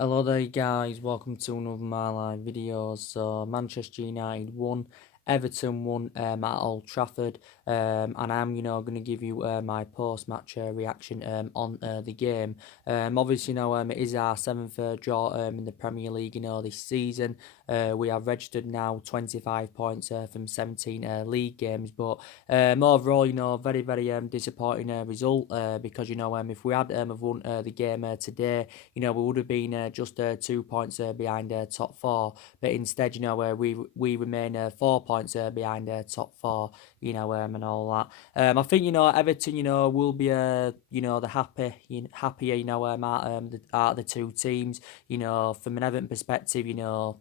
Hello there guys, welcome to another of my live videos. So Manchester United won, Everton won at Old Trafford, and I'm going to give you my post-match reaction on the game. Obviously it is our seventh draw in the Premier League this season. We have registered now 25 points from 17 league games, but overall very disappointing result because if we had have won the game today, we would have been just 2 points behind top four. But instead, we remain 4 points behind top four, and all that. I think, Everton, will be, the happier, out of the two teams. From an Everton perspective, you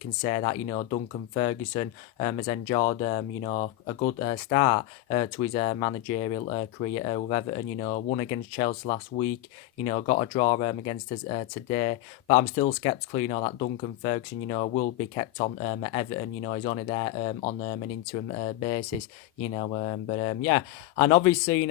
can say that, Duncan Ferguson has enjoyed, a good start to his managerial career with Everton. Won against Chelsea last week, got a draw against us today. But I'm still sceptical, that Duncan Ferguson, will be kept on at Everton. He's only there on an interim basis, yeah. And obviously,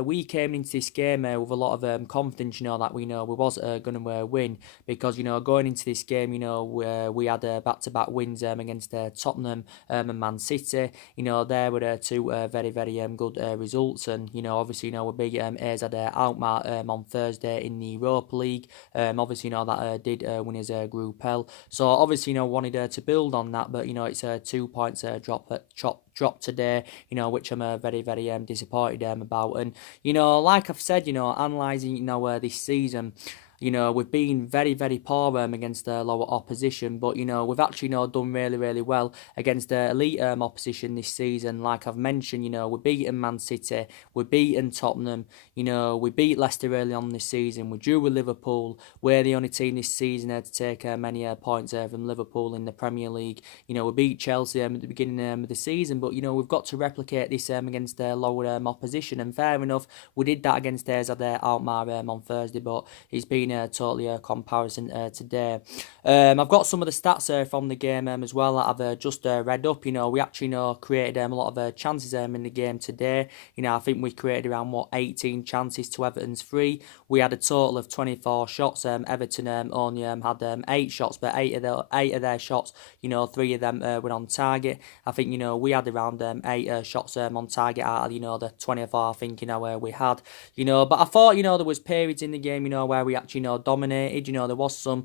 we came into this game with a lot of confidence, that we was going to win because, going into this game, we had back-to-back wins against Tottenham and Man City. There were two very good results, and obviously we beat AZ Alkmaar on Thursday in the Europa League. Obviously that did win his Group L. So obviously wanted to build on that, but it's 2 points drop today, which I'm very disappointed about. And like I've said, analysing this season, we've been very poor against the lower opposition, but we've actually done really well against the elite opposition this season. Like I've mentioned, we're beating Man City, we're beating Tottenham, we beat Leicester early on this season, we drew with Liverpool. We're the only team this season to take many points from Liverpool in the Premier League. We beat Chelsea at the beginning of the season, but we've got to replicate this against the lower opposition. And fair enough, we did that against AZ Alkmaar on Thursday, but it's been totally a comparison today. I've got some of the stats from the game as well that I've just read up. We actually created a lot of chances in the game today. I think we created around 18 chances to Everton's 3. We had a total of 24 shots. Everton only had 8 shots, but eight of their shots, 3 of them were on target. I think we had around 8 shots on target out of the 24 I think we had. But I thought there was periods in the game where we actually dominated. There was some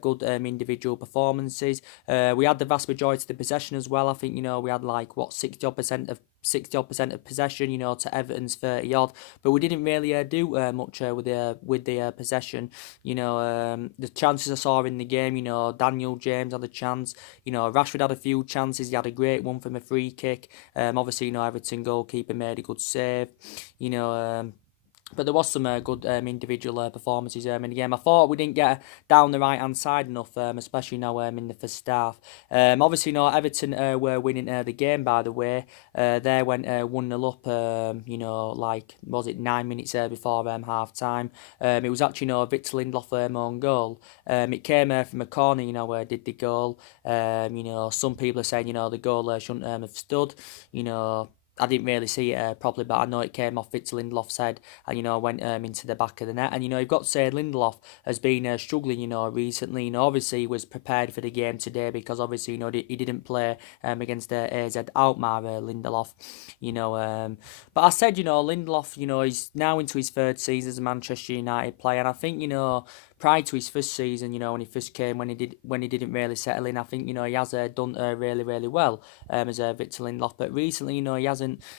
good individual performances. We had the vast majority of the possession as well. I think we had like 60% of possession, to Everton's 30 odd, but we didn't really do much with the possession. The chances I saw in the game, Daniel James had a chance. Rashford had a few chances. He had a great one from a free kick. Obviously, Everton goalkeeper made a good save. But there was some good individual performances in the game. I thought we didn't get down the right-hand side enough, especially now in the first half. Obviously, Everton were winning the game, by the way. They went 1-0 up, was it 9 minutes before half-time. It was actually, Victor Lindelof own goal. It came from a corner, where did the goal. Some people are saying, the goal shouldn't have stood, I didn't really see it properly, but I know it came off Victor Lindelof's head and, went into the back of the net. And, you've got to say Lindelof has been struggling, recently. Obviously he was prepared for the game today because obviously, he didn't play against AZ Alkmaar, Lindelof, But I said, Lindelof, he's now into his third season as a Manchester United player. And I think, prior to his first season, when he first came, when he didn't really settle in, I think he has done really well as Victor Lindelof. But recently,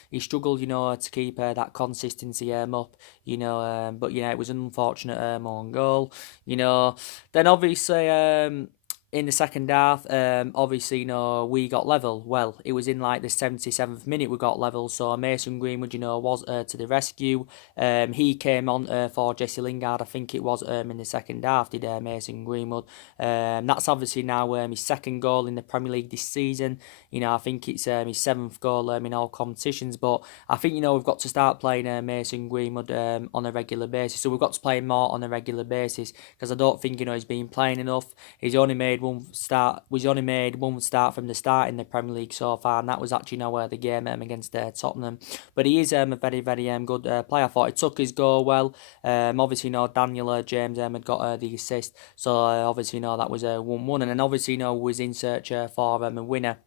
he struggled, to keep that consistency up, but it was an unfortunate own goal, Then obviously. In the second half, obviously, we got level. Well, it was in like the 77th minute we got level. So Mason Greenwood, was to the rescue. He came on for Jesse Lingard. I think it was in the second half. Did Mason Greenwood? That's obviously now his second goal in the Premier League this season. I think it's his 7th goal in all competitions. But I think we've got to start playing Mason Greenwood on a regular basis. So we've got to play him more on a regular basis because I don't think he's been playing enough. He's only made only made one start from the start in the Premier League so far, and that was actually the game against Tottenham. But he is a very very good player. I thought he took his goal well. Obviously Daniel James had got the assist, so obviously that was a 1-1, and then obviously was in search for a winner.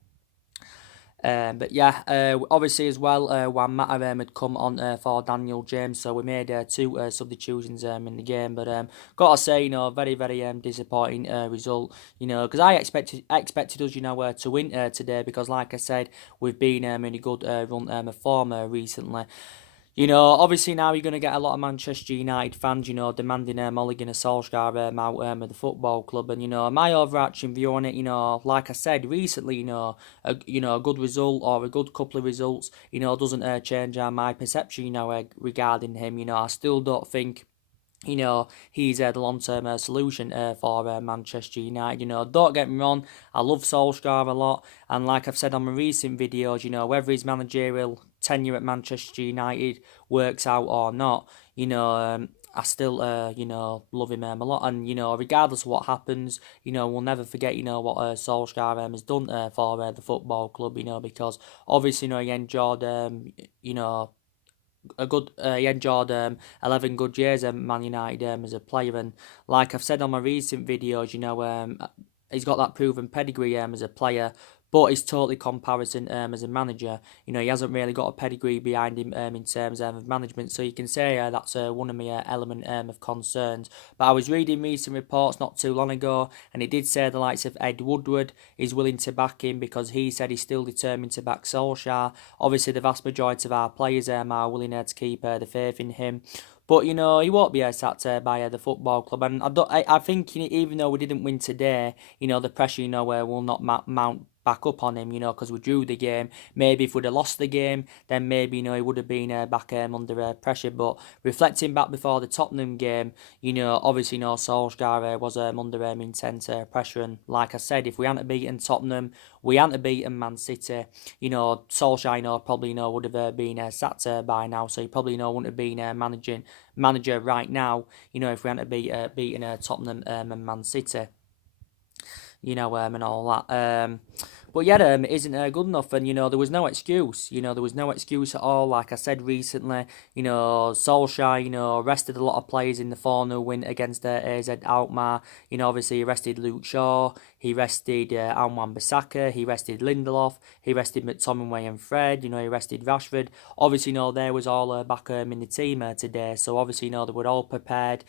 But yeah, obviously as well, Juan Mata had come on for Daniel James, so we made two substitutions in the game. But gotta say, very very disappointing result. Because I expected us, to win today, because like I said, we've been in a good run of form recently. Obviously now you're going to get a lot of Manchester United fans, demanding Ole Gunnar Solskjaer out of the football club. And, my overarching view on it, like I said recently, a good result or a good couple of results, doesn't change my perception, regarding him. I still don't think he's the long-term solution for Manchester United. Don't get me wrong, I love Solskjaer a lot, and like I've said on my recent videos, whether his managerial tenure at Manchester United works out or not, I still, love him a lot, and regardless of what happens, we'll never forget, what Solskjaer has done for the football club, because obviously, he enjoyed, he enjoyed 11 good years at Man United as a player, and like I've said on my recent videos, he's got that proven pedigree as a player, but he's totally comparison as a manager. He hasn't really got a pedigree behind him in terms of management, so you can say that's one of my element of concerns. But I was reading recent reports not too long ago, and it did say the likes of Ed Woodward is willing to back him, because he said he's still determined to back Solskjaer. Obviously, the vast majority of our players are willing to keep the faith in him. But he won't be sacked by the football club, and I think even though we didn't win today, the pressure will not mount back up on him, because we drew the game. Maybe if we'd have lost the game, then maybe he would have been back under pressure. But reflecting back before the Tottenham game, obviously Solskjaer was under intense pressure, and like I said, if we hadn't beaten Tottenham, we hadn't beaten Man City, Solskjaer probably would have been sacked by now, so he probably wouldn't have been manager right now, if we hadn't beaten Tottenham and Man City, and all that. But yeah, it isn't good enough, and there was no excuse. There was no excuse at all. Like I said recently, Solskjaer, rested a lot of players in the 4-0 win against AZ Alkmaar. Obviously he rested Luke Shaw, he rested Wan-Bissaka, he rested Lindelof, he rested McTominay and Fred. He rested Rashford. Obviously, they was all back in the team today. So obviously, they were all prepared.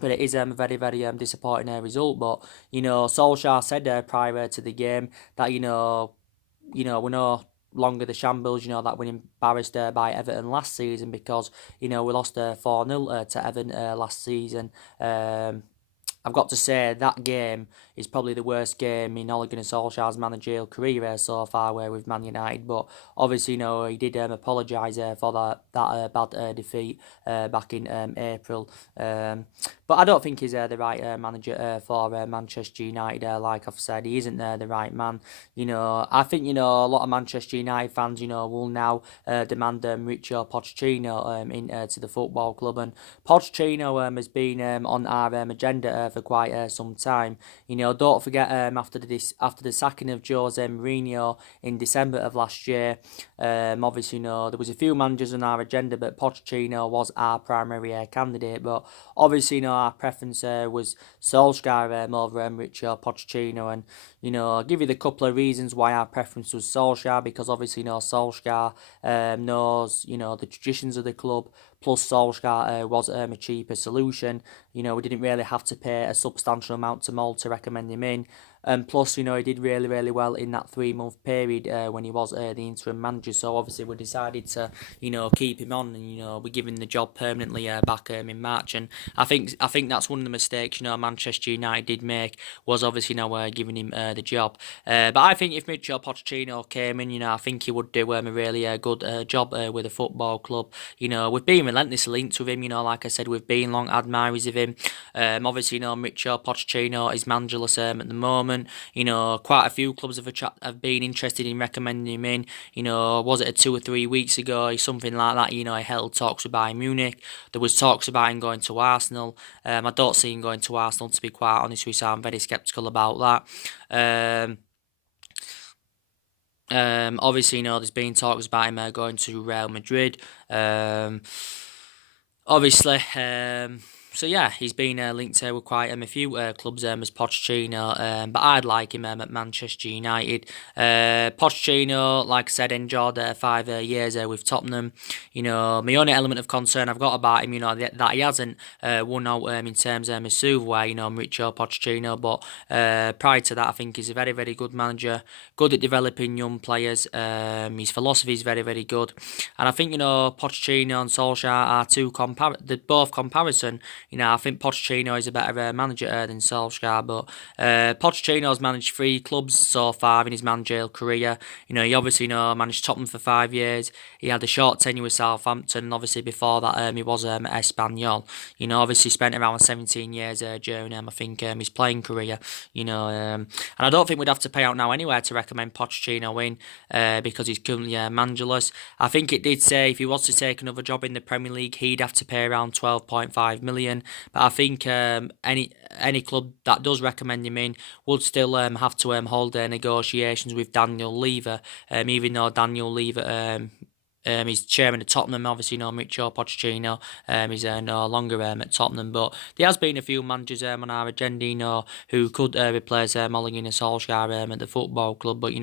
But it is a very, very disappointing result. But, Solskjaer said prior to the game that, we're no longer the shambles, that we're embarrassed by Everton last season, because, we lost 4-0 to Everton last season. I've got to say that game is probably the worst game in Ole Gunnar Solskjaer's managerial career so far, with Man United. But obviously, he did apologise for that bad defeat back in April. But I don't think he's the right manager for Manchester United. Like I've said, he isn't the right man. I think a lot of Manchester United fans, will now demand Mauricio Pochettino into the football club, and Pochettino has been on our agenda for quite some time. Don't forget, after the sacking of Jose Mourinho in December of last year, obviously, there was a few managers on our agenda, but Pochettino was our primary candidate. But obviously, our preference was Solskjaer over Mauricio Pochettino, and I'll give you the couple of reasons why our preference was Solskjaer, because obviously, Solskjaer knows, the traditions of the club. Plus, Solskjaer was a cheaper solution. We didn't really have to pay a substantial amount to Mold to recommend him in. And plus, he did really, really well in that 3-month period when he was the interim manager. So obviously, we decided to, keep him on, and we give him the job permanently back in March. And I think that's one of the mistakes Manchester United did make, was obviously giving him the job. But I think if Mauricio Pochettino came in, I think he would do a really good job with the football club. We've been relentlessly linked with him. Like I said, we've been long admirers of him. Obviously, Mauricio Pochettino is managerless at the moment. moment. Quite a few clubs have been interested in recommending him in. Was it 2 or 3 weeks ago, something like that? He held talks with Bayern Munich. There was talks about him going to Arsenal. I don't see him going to Arsenal, to be quite honest with you, so I'm very sceptical about that. Obviously, there's been talks about him going to Real Madrid. Obviously, so yeah, he's been linked with quite a few clubs as Pochettino, but I'd like him at Manchester United. Pochettino, like I said, enjoyed 5 years with Tottenham. My only element of concern I've got about him, that he hasn't won out in terms of silverware, Mauricio Pochettino, but prior to that, I think he's a very, very good manager, good at developing young players. His philosophy is very, very good, and I think Pochettino and Solskjaer are they're both comparison. I think Pochettino is a better manager than Solskjaer, but Pochettino's managed 3 clubs so far in his managerial career. He obviously managed Tottenham for 5 years. He had a short tenure with Southampton, and obviously before that he was at Espanyol. Obviously spent around 17 years during I think his playing career. And I don't think we'd have to pay out now anywhere to recommend Pochettino in because he's currently managerless. I think it did say if he was to take another job in the Premier League, he'd have to pay around 12.5 million. But I think any club that does recommend him in would still have to hold their negotiations with Daniel Levy, even though Daniel Levy he's chairman of Tottenham. Obviously, Mauricio Pochettino is no longer at Tottenham, but there has been a few managers on our agenda, who could replace Ole Gunnar Solskjaer at the football club. But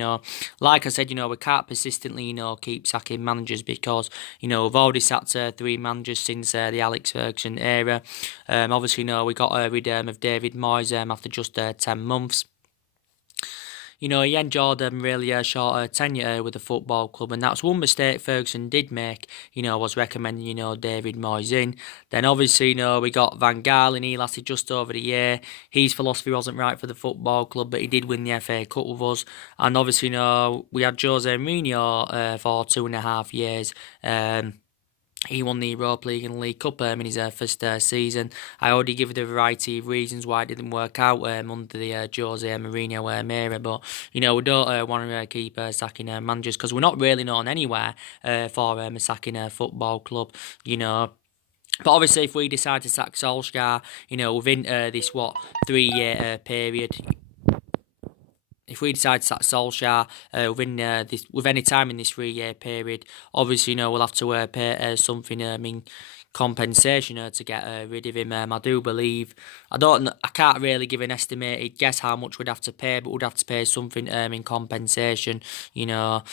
like I said, we can't persistently keep sacking managers because we've already sacked 3 managers since the Alex Ferguson era. Obviously, we got rid of David Moyes after just 10 months. He enjoyed really a short tenure with the football club, and that's one mistake Ferguson did make, was recommending, David Moyes in. Then obviously, we got Van Gaal, and he lasted just over a year. His philosophy wasn't right for the football club, but he did win the FA Cup with us. And obviously, we had Jose Mourinho for 2.5 years. He won the Europa League and League Cup in his first season. I already given a variety of reasons why it didn't work out under the Jose Mourinho era, but we don't want to keep sacking managers because we're not really known anywhere for sacking a football club. But obviously, if we decide to sack Solskjaer, within this 3-year period. If we decide to sack Solskjaer with any time in this 3-year period, obviously, we'll have to pay something in compensation to get rid of him. I do believe I can't really give an estimated guess how much we'd have to pay, but we'd have to pay something in compensation. But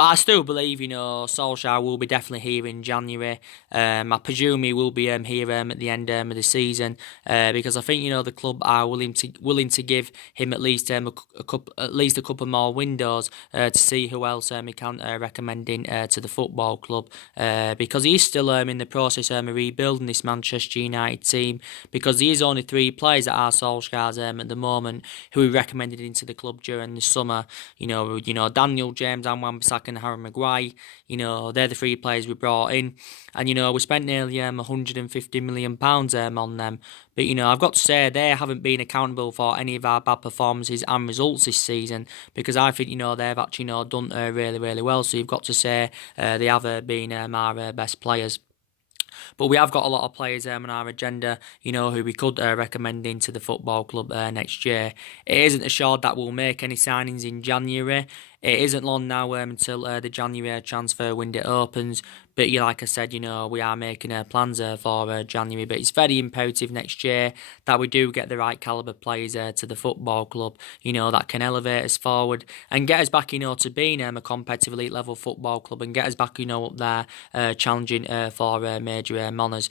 I still believe Solskjaer will be definitely here in January. I presume he will be here at the end of the season because I think the club are willing to give him at least a couple more windows to see who else he can recommend in to the football club because he's still in the process of rebuilding this Manchester United team because there is only 3 players that are Solskjaer's at the moment who he recommended into the club during the summer. Daniel James, and Wan-Bissaka and Harry Maguire. They're the 3 players we brought in, and we spent nearly £150 million on them. But I've got to say they haven't been accountable for any of our bad performances and results this season because I think they've actually done really, really well. So you've got to say they have been our best players. But we have got a lot of players on our agenda, who we could recommend into the football club next year. It isn't assured that we'll make any signings in January. It isn't long now until the January transfer window opens. But like I said, we are making plans for January. But it's very imperative next year that we do get the right calibre players to the football club, that can elevate us forward and get us back, to being a competitive elite level football club and get us back, up there challenging for major honours.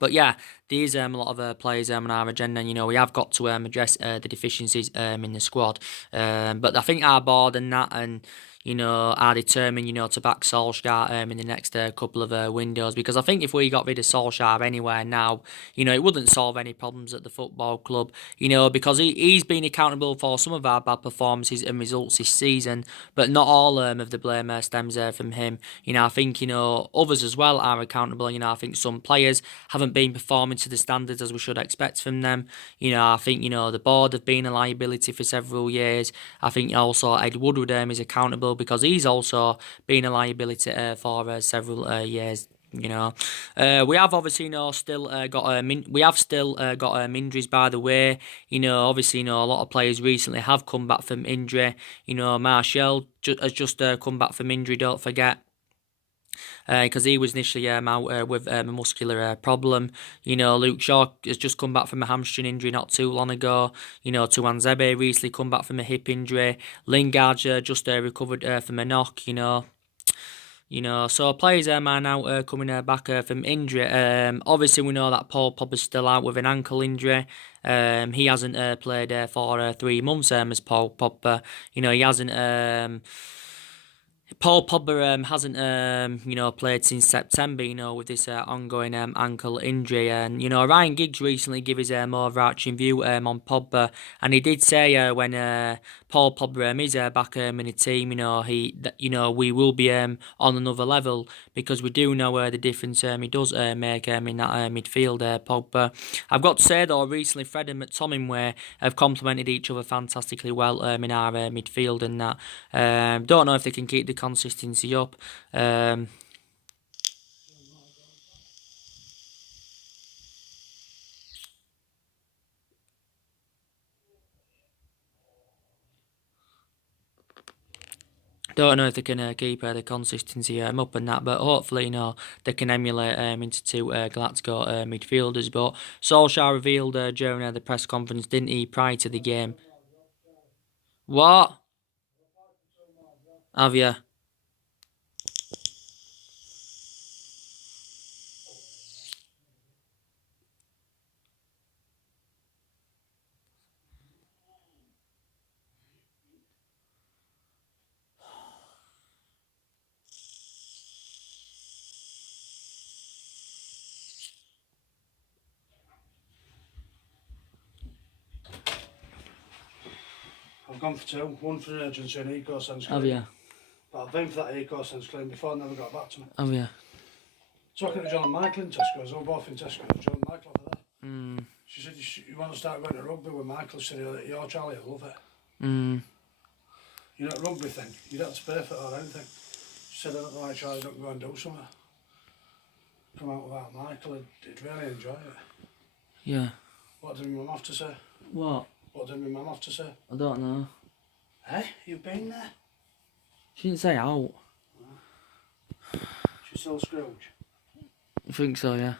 But yeah, there's a lot of players on our agenda. We have got to address the deficiencies in the squad. But I think our board and that, and are determined, to back Solskjaer in the next couple of windows. Because I think if we got rid of Solskjaer anywhere now, it wouldn't solve any problems at the football club, because he's been accountable for some of our bad performances and results this season, but not all of the blame stems from him. I think, others as well are accountable. I think some players haven't been performing to the standards as we should expect from them. I think, the board have been a liability for several years. I think also Ed Woodward is accountable because he's also been a liability for several years. We have obviously still got we have still got injuries, by the way. Obviously a lot of players recently have come back from injury. Martial has just come back from injury, don't forget, because he was initially out with a muscular problem. Luke Shaw has just come back from a hamstring injury not too long ago. Tuanzebe recently come back from a hip injury. Lingard's just recovered from a knock. So players are now coming back from injury. Obviously we know that Paul Pogba's still out with an ankle injury. He hasn't played for 3 months. As Paul Pogba, he hasn't. Paul Pogba hasn't played since September, with this ongoing ankle injury. And, Ryan Giggs recently gave his more overarching view on Pogba, and he did say when Paul Pogba is back in the team, we will be on another level, because we do know the difference he does make in that midfield, Pogba. I've got to say, though, recently Fred and McTominay have complemented each other fantastically well in our midfield, and that. Don't know if they can keep the consistency up. Don't know if they can keep the consistency up and that, but hopefully, they can emulate into two Glasgow midfielders. But Solskjaer revealed during the press conference, didn't he, prior to the game? What? Have you? I've gone for 2, one for urgency and eco-sense Have claim. you? But I've been for that eco-sense claim before, never got back to me. Have you? Talking to John and Michael in Tesco's, we're both in Tesco's, John and Michael over there. She said, you want to start going to rugby with Michael? She said, your Charlie will love it. You know, rugby thing, you don't have to pay for it or anything. She said, I don't know why Charlie don't go and do something. Come out without Michael, he'd really enjoy it. Yeah. What did my mum have to say? What? What did my mum have to say? I don't know. Eh? You've been there? She didn't say out. She's still Scrooge. I think so, yeah.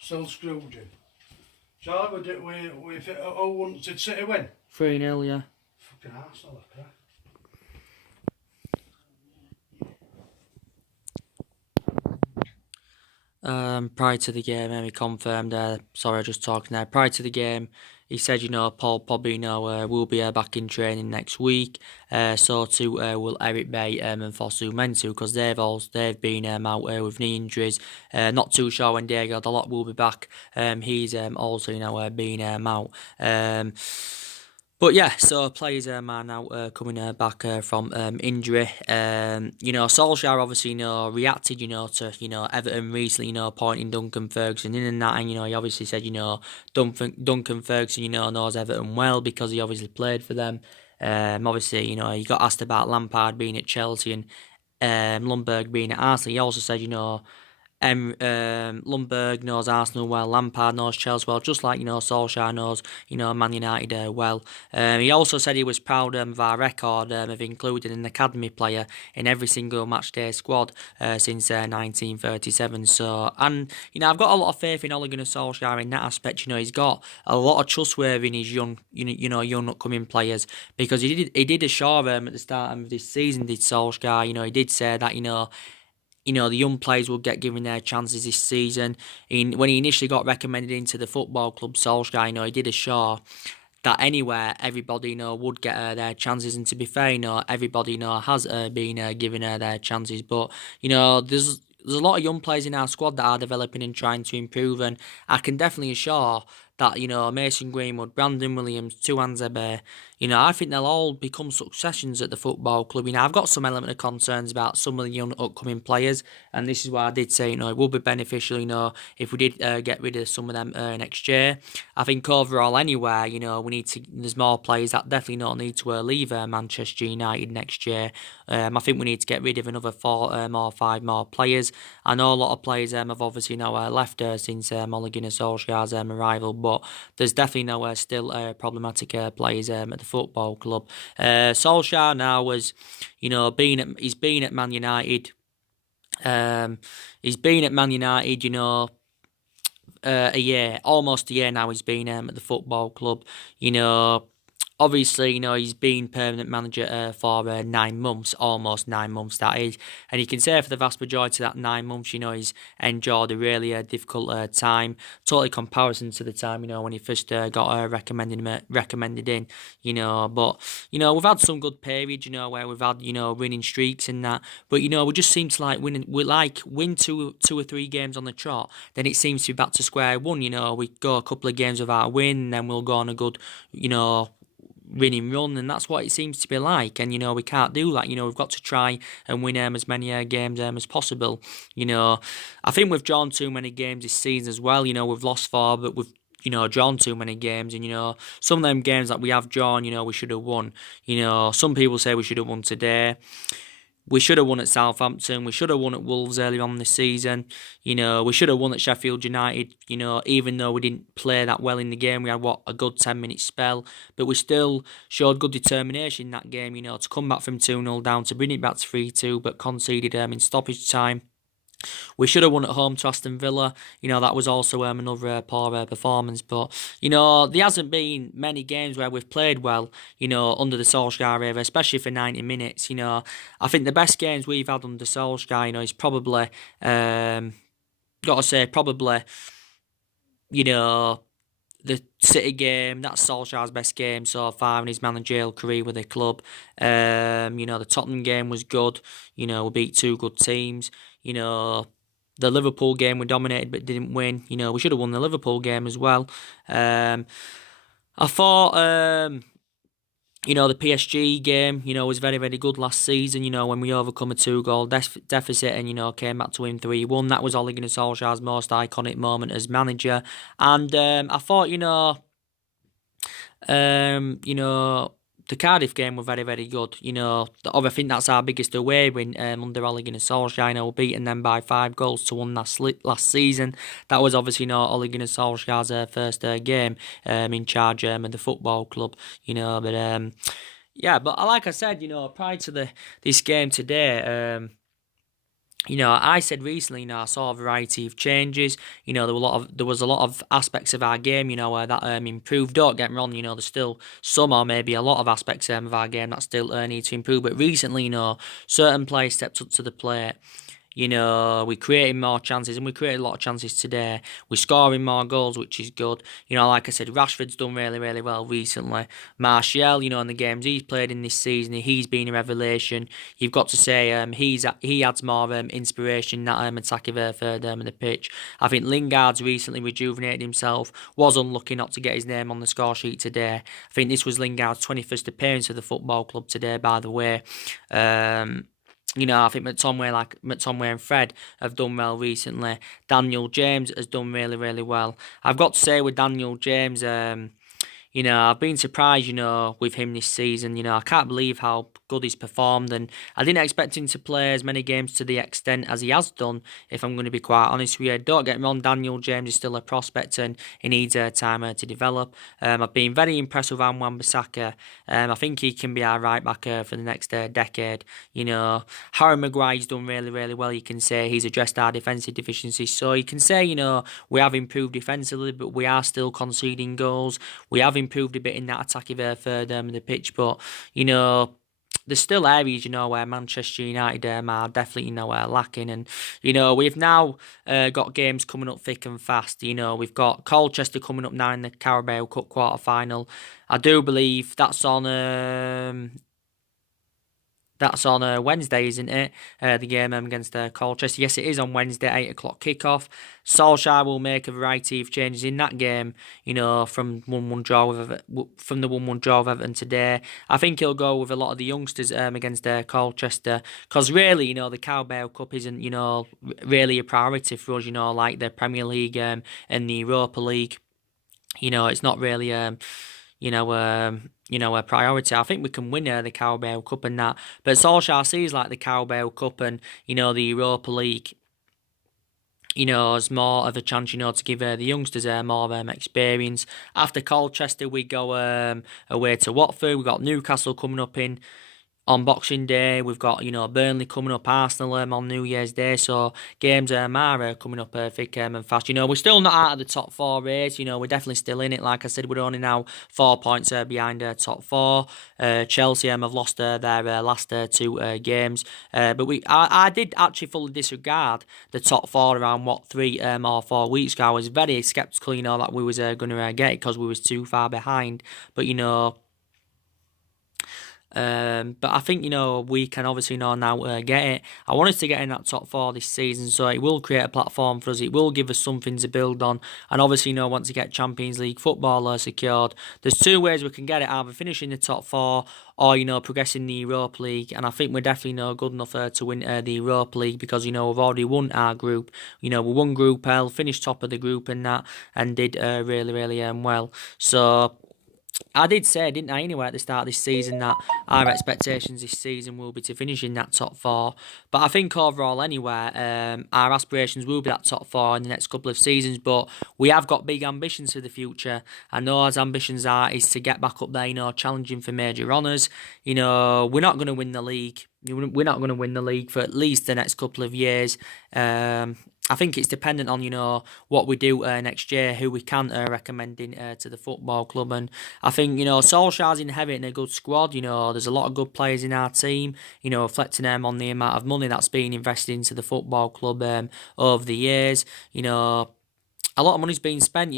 Still Scrooging. Charlie, did City win? 3-0, yeah. Fucking arsehole, okay. Prior to the game, he confirmed, sorry, I just talking there. Prior to the game, he said, Paul Pogba, will be back in training next week. So too will Eric Bay and Fosu Mensah, because they've been out with knee injuries. Not too sure when Diego Dalot will be back. He's also been out. But yeah, so players are now coming back from injury. Solskjaer obviously reacted to Everton recently appointing Duncan Ferguson in and that, and he obviously said Duncan Ferguson knows Everton well because he obviously played for them. Obviously he got asked about Lampard being at Chelsea and Lundberg being at Arsenal. He also said Lundberg knows Arsenal well, Lampard knows Chelsea well, just like Solskjaer knows Man United well. He also said he was proud of our record of including an academy player in every single matchday squad since 1937. So, and I've got a lot of faith in Ole Gunnar Solskjaer in that aspect. He's got a lot of trustworthy in his young upcoming players, because he did assure them at the start of this season, did Solskjaer. He did say that the young players will get given their chances this season. When he initially got recommended into the football club, Solskjaer, he did assure that anywhere everybody would get their chances, and to be fair, everybody has been given their chances, but there's a lot of young players in our squad that are developing and trying to improve, and I can definitely assure that Mason Greenwood, Brandon Williams, Tuan Zebe, I think they'll all become successions at the football club. I've got some element of concerns about some of the young upcoming players, and this is why I did say it would be beneficial if we did get rid of some of them next year. I think overall anyway, we need to. There's more players that definitely not need to leave Manchester United next year. I think we need to get rid of another 4 or 5 more players. I know a lot of players have obviously left since Ole Gunnar Solskjaer's arrival, but there's definitely still problematic players at the football club. Solskjaer now he's been at Man United. He's been at Man United, a year, almost a year now. He's been at the football club. Obviously, he's been permanent manager for 9 months, almost 9 months that is. And you can say for the vast majority of that 9 months, he's enjoyed a really difficult time. Totally comparison to the time, when he first got recommended in, But, we've had some good periods, where we've had, winning streaks and that. But, we just seem to win two or three games on the trot. Then it seems to be back to square one, We go a couple of games without a win, and then we'll go on a good, winning run, and that's what it seems to be like. And we can't do that. We've got to try and win as many games as possible. I think we've drawn too many games this season as well. We've lost 4, but we've drawn too many games, and some of them games that we have drawn, we should have won. Some people say we should have won today. We should have won at Southampton. We should have won at Wolves early on this season. We should have won at Sheffield United, even though we didn't play that well in the game. We had, a good 10-minute spell. But we still showed good determination in that game, to come back from 2-0 down, to bring it back to 3-2, but conceded in stoppage time. We should have won at home to Aston Villa. That was also another poor performance. But, there hasn't been many games where we've played well, under the Solskjaer era, especially for 90 minutes. I think the best games we've had under Solskjaer, is probably, the City game. That's Solskjaer's best game so far in his managerial career with the club. The Tottenham game was good. We beat 2 good teams. The Liverpool game we dominated but didn't win. We should have won the Liverpool game as well. I thought, the PSG game, was very, very good last season, when we overcome a 2-goal deficit and, came back to win 3-1. That was Ole Gunnar Solskjaer's most iconic moment as manager. And I thought, the Cardiff game were very, very good. I think that's our biggest away win under Ole Gunnar Solskjaer. We're beating them by 5 goals to 1 last season. That was obviously Ole Gunnar Solskjaer's first game in charge of the football club. But yeah, but like I said, prior to this game today, I said recently, I saw a variety of changes. There was a lot of aspects of our game, that improved. Don't get me wrong, there's still some or maybe a lot of aspects of our game that still need to improve. But recently, certain players stepped up to the plate. We created more chances, and we created a lot of chances today. We're scoring more goals, which is good. Like I said, Rashford's done really, really well recently. Martial, in the games he's played in this season, he's been a revelation. You've got to say he adds more inspiration in that attacking third of the pitch. I think Lingard's recently rejuvenated himself. Was unlucky not to get his name on the score sheet today. I think this was Lingard's 21st appearance for the football club today, by the way. I think McTominay and Fred have done well recently. Daniel James has done really, really well. I've got to say with Daniel James, I've been surprised, with him this season. I can't believe how good he's performed, and I didn't expect him to play as many games to the extent as he has done, if I'm going to be quite honest with you. Don't get me wrong, Daniel James is still a prospect and he needs time to develop. I've been very impressed with Wan-Bissaka. I think he can be our right back for the next decade. Harry Maguire's done really, really well. You can say he's addressed our defensive deficiencies. So you can say, we have improved defensively, but we are still conceding goals. We have improved a bit in that attacking third of the pitch, but there's still areas, where Manchester United are definitely, lacking. And, we've now got games coming up thick and fast. We've got Colchester coming up now in the Carabao Cup quarter-final. I do believe that's on Wednesday, isn't it? The game against Colchester. Yes, it is on Wednesday, 8 o'clock kickoff. Solskjaer will make a variety of changes in that game. From the 1-1 draw with Everton today. I think he'll go with a lot of the youngsters against Colchester, because really, the Carabao Cup isn't, really a priority for us. Like the Premier League and the Europa League. It's not really a priority. I think we can win the Carabao Cup and that. But Solskjaer sees like the Carabao Cup and, the Europa League, as more of a chance, to give the youngsters more experience. After Colchester, we go away to Watford. We've got Newcastle coming up on Boxing Day. We've got, Burnley coming up, Arsenal on New Year's Day. So games are coming up thick and fast. We're still not out of the top four race. We're definitely still in it. Like I said, we're only now 4 points behind top four. Chelsea have lost their last 2 games. But I did actually fully disregard the top four around 3 or 4 weeks ago. I was very sceptical, that we was going to get it because we was too far behind. But but I think, we can obviously now get it. I want us to get in that top four this season, so it will create a platform for us. It will give us something to build on. And obviously, once we get Champions League football secured, there's 2 ways we can get it: either finishing the top four or, progressing the Europa League. And I think we're definitely good enough to win the Europa League because, we've already won our group. We won Group L, finished top of the group and that, and did really, really well. So I did say, didn't I, anyway, at the start of this season, that our expectations this season will be to finish in that top four. But I think overall, anyway, our aspirations will be that top four in the next couple of seasons. But we have got big ambitions for the future. And those ambitions is to get back up there, challenging for major honours. We're not going to win the league. We're not going to win the league for at least the next couple of years. I think it's dependent on, what we do next year, who we can recommend to the football club. And I think, Solskjaer's inheriting a good squad. There's a lot of good players in our team, reflecting them on the amount of money that's being invested into the football club over the years. A lot of money's been spent,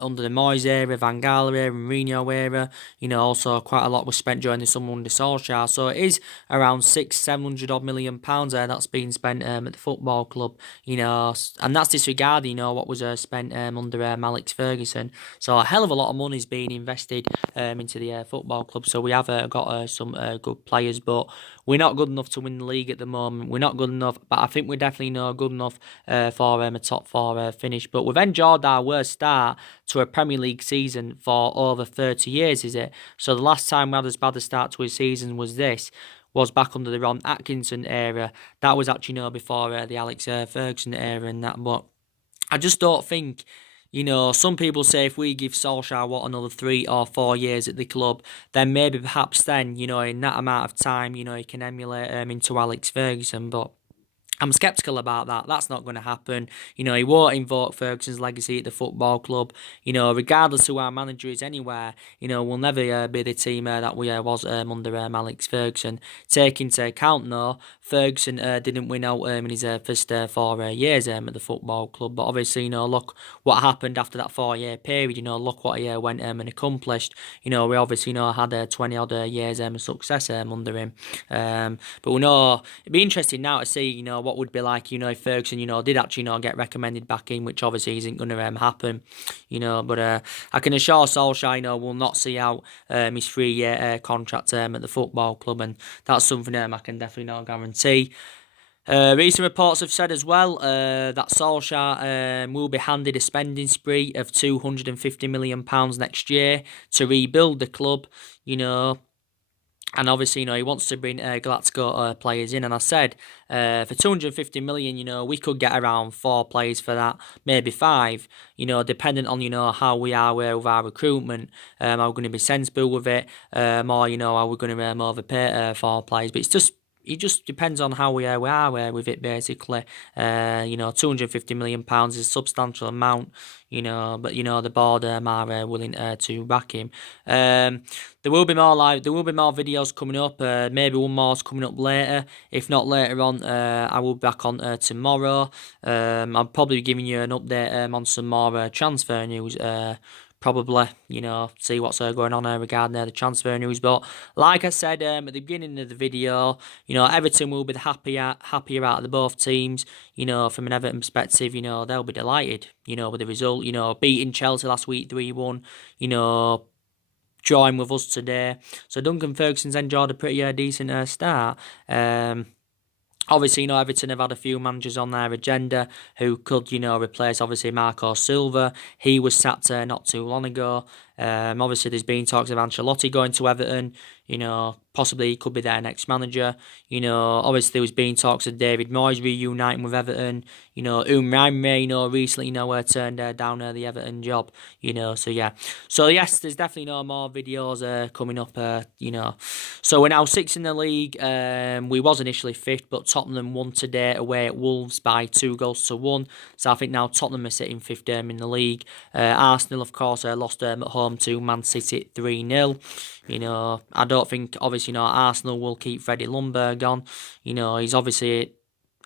under the Moyes era, Van Gaal era, Mourinho era. Also quite a lot was spent during the summer under Solskjaer. So it is around £600-700 million that's been spent at the football club. And that's disregarding, what was spent under Alex Ferguson. So a hell of a lot of money's being invested into the football club. So we have got some good players, but we're not good enough to win the league at the moment. We're not good enough, but I think we're definitely good enough for a top four finish. But we've enjoyed our worst start to a Premier League season for over 30 years, is it? So the last time we had as bad a start to a season was back under the Ron Atkinson era. That was actually, before the Alex Ferguson era and that. But I just don't think, some people say if we give Solskjaer, another 3 or 4 years at the club, then maybe perhaps then, in that amount of time, he can emulate into Alex Ferguson. But I'm sceptical about that. That's not going to happen. He won't invoke Ferguson's legacy at the football club. Regardless who our manager is anywhere, we'll never be the team that we was under Alex Ferguson. Take into account, though, Ferguson didn't win out in his first 4 years at the football club. But obviously, look what happened after that 4-year period. Look what he went and accomplished. We obviously, had 20-odd years of success under him. But we know it'd be interesting now to see, what would be like, if Ferguson, did actually, get recommended back in, which obviously isn't going to happen, But I can assure Solskjaer, will not see out his 3-year contract at the football club, and that's something I can definitely not guarantee. Recent reports have said as well that Solskjaer will be handed a spending spree of £250 million next year to rebuild the club, And obviously, he wants to bring Glasgow players in. And I said, for £250 million, we could get around 4 players for that, maybe 5, depending on, how we are with our recruitment. Are we going to be sensible with it? Or, are we going to overpay 4 players? But it's just it just depends on how we are with it, basically. You know, £250 million is a substantial amount, you know, but you know the board are willing to back him. There will be more videos coming up. Maybe one more's coming up later. If not later on, I will be back on tomorrow. I'll probably be giving you an update on some more transfer news. Probably, you know, see what's going on regarding the transfer news. But like I said at the beginning of the video, you know, Everton will be the happier out of the both teams. You know, from an Everton perspective, you know, they'll be delighted, you know, with the result. You know, beating Chelsea last week 3-1, you know, drawing with us today. So Duncan Ferguson's enjoyed a pretty decent start. Obviously, you know, Everton have had a few managers on their agenda who could, you know, replace, obviously, Marco Silva. He was sacked not too long ago. Obviously, there's been talks of Ancelotti going to Everton. You know, possibly he could be their next manager. You know, obviously, there was been talks of David Moyes reuniting with Everton. You know, Umrahmeh, you know, recently, you know, turned down the Everton job. You know, so yeah. So, yes, there's definitely no more videos coming up, you know. So, we're now 6th in the league. We was initially 5th, but Tottenham won today away at Wolves by 2-1. So, I think now Tottenham are sitting 5th in the league. Arsenal, of course, lost at home to Man City 3-0. You know, I don't think, obviously, you know, Arsenal will keep Freddie Ljungberg on. You know, he's obviously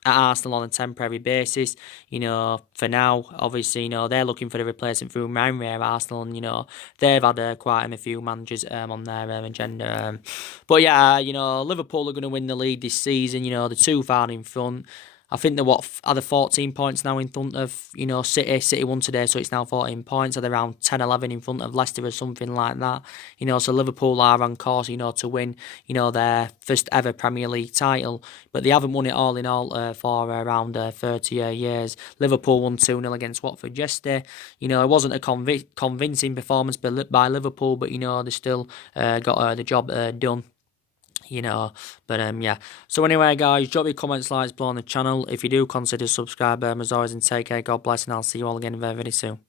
at Arsenal on a temporary basis. You know, for now, obviously, you know, they're looking for the replacement for Umrahmeh at Arsenal, and, you know, they've had quite a few managers on their agenda. But yeah, you know, Liverpool are going to win the league this season. You know, they're too far in front. I think they're are they 14 points now in front of, you know, City. City won today, so it's now 14 points. Are they around 10, 11 in front of Leicester or something like that? You know, so Liverpool are on course, you know, to win, you know, their first ever Premier League title. But they haven't won it all in all for around 30 years. Liverpool won 2-0 against Watford yesterday. You know, it wasn't a convincing performance by Liverpool, but, you know, they still got the job done. You know, but yeah. So anyway, guys, drop your comments, likes below on the channel. If you do, consider subscribing as always, and take care. God bless, and I'll see you all again very, very soon.